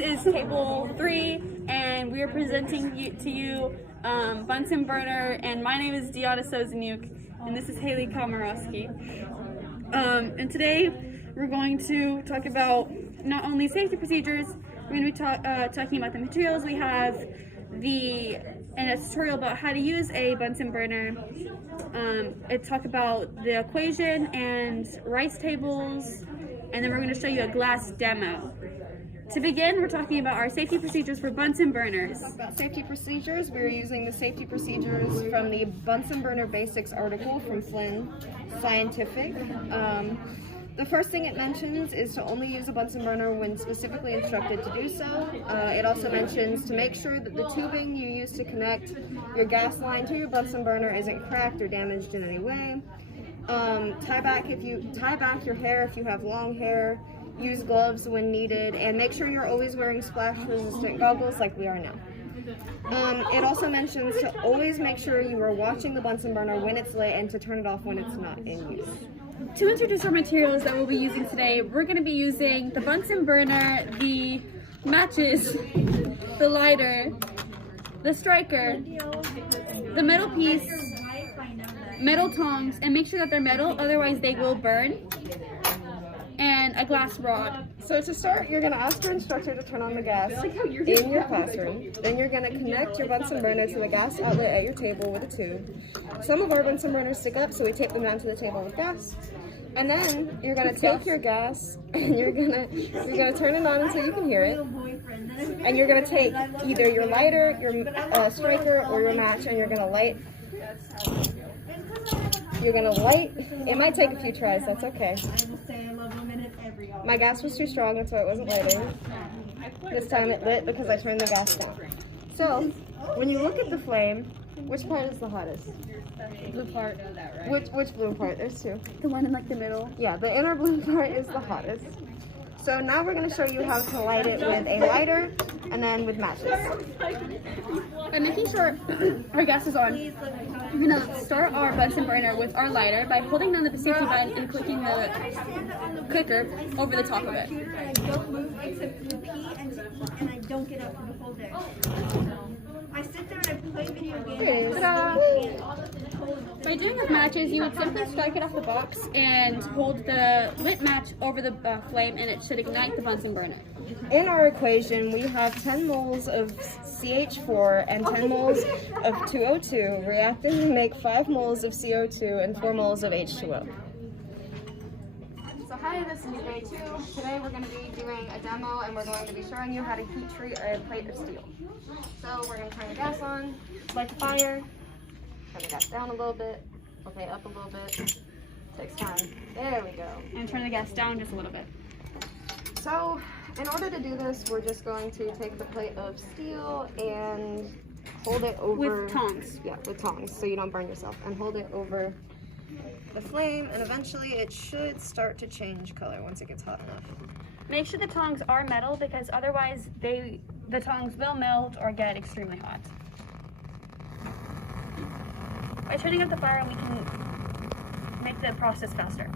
is table 3, and we are presenting to you Bunsen burner, and my name is Deanna Sozaniuk, and this is Haley Komarowski. And today we're going to talk about not only safety procedures, we're going to be talking about the materials we have, and a tutorial about how to use a Bunsen burner. Talk about the equation and rice tables, and then we're going to show you a glass demo. To begin, we're talking about our safety procedures for Bunsen burners. About safety procedures, we're using the safety procedures from the Bunsen Burner Basics article from Flynn Scientific. The first thing it mentions is to only use a Bunsen burner when specifically instructed to do so. It also mentions to make sure that the tubing you use to connect your gas line to your Bunsen burner isn't cracked or damaged in any way. Tie back your hair if you have long hair. Use gloves when needed, and make sure you're always wearing splash-resistant goggles like we are now. It also mentions to always make sure you are watching the Bunsen burner when it's lit and to turn it off when it's not in use. To introduce our materials that we'll be using today, we're going to be using the Bunsen burner, the matches, the lighter, the striker, the metal piece, metal tongs, and make sure that they're metal, otherwise they will burn, and a glass rod. So to start, you're going to ask your instructor to turn on the gas in your classroom. Then you're going to connect your Bunsen burner to the gas outlet at your table with a tube. Some of our Bunsen burners stick up, so we tape them down to the table with gas. And then you're going to take your gas and you're going to turn it on until you can hear it. And you're going to take either your lighter, your striker, or your match, and you're going to light. You're going to light. It might take a few tries, that's okay. My gas was too strong, that's why it wasn't lighting. This time it lit because I turned the gas down. So, when you look at the flame, which part is the hottest? Blue part. Which blue part? There's two. The one in like the middle. Yeah, the inner blue part is the hottest. So now we're going to show you how to light it with a lighter and then with matches. By making sure our gas is on, we're going to start our Bunsen burner with our lighter by holding down the safety button and clicking the clicker over the top of it. I don't move except to pee and I don't get up for the whole day. I sit there and I play video games. Ta-da! By doing with matches, you would simply strike it off the box and hold the lit match over the flame, and it should ignite the Bunsen burner. In our equation, we have 10 moles of CH4 and 10 moles of 2O2 reacting to make 5 moles of CO2 and 4 moles of H2O. So hi, this is day 2. Today we're going to be doing a demo and we're going to be showing you how to heat treat a plate of steel. So we're going to turn the gas on, light the fire, turn the gas down a little bit, okay, up a little bit, takes time. There we go. And turn the gas down just a little bit. So in order to do this, we're just going to take the plate of steel and hold it over... With tongs. Yeah, with tongs, so you don't burn yourself. And hold it over the flame, and eventually it should start to change color once it gets hot enough. Make sure the tongs are metal, because otherwise the tongs will melt or get extremely hot. By turning up the fire, we can make the process faster.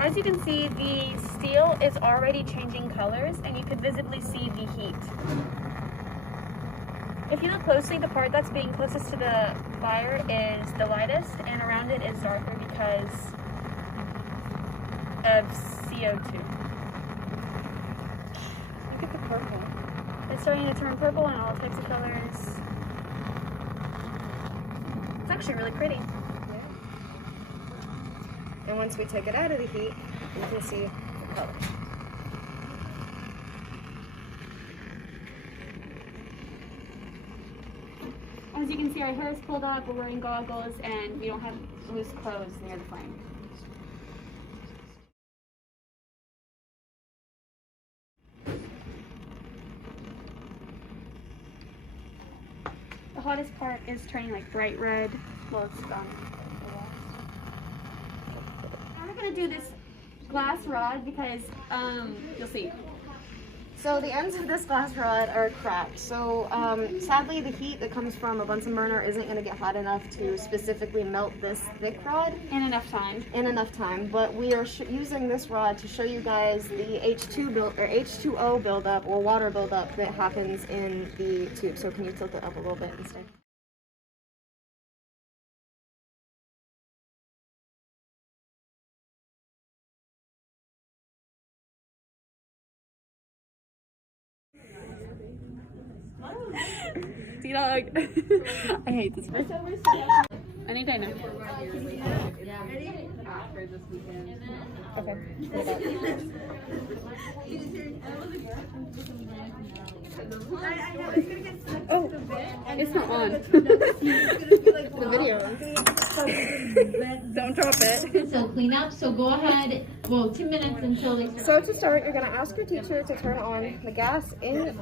As you can see, the steel is already changing colors, and you can visibly see the heat. If you look closely, the part that's being closest to the fire is the lightest, and around it is darker because of CO2. Look at the purple. It's starting to turn purple and all types of colors. It's actually really pretty. And once we take it out of the heat, you can see the color. As you can see, our hair is pulled up, we're wearing goggles, and we don't have loose clothes near the flame. The hottest part is turning like bright red. Well, it's gone. Now we're going to do this glass rod because, you'll see. So the ends of this glass rod are cracked. So sadly, the heat that comes from a Bunsen burner isn't going to get hot enough to specifically melt this thick rod In enough time. in enough time. But we are using this rod to show you guys the H2O buildup or water buildup that happens in the tube. So can you tilt it up a little bit instead? Dog. I hate this. Any day now. Okay. Oh, it's not on. The video. Don't drop it. So clean up. So go ahead. Well, 2 minutes until they start. So to start, you're going to ask your teacher to turn on the gas in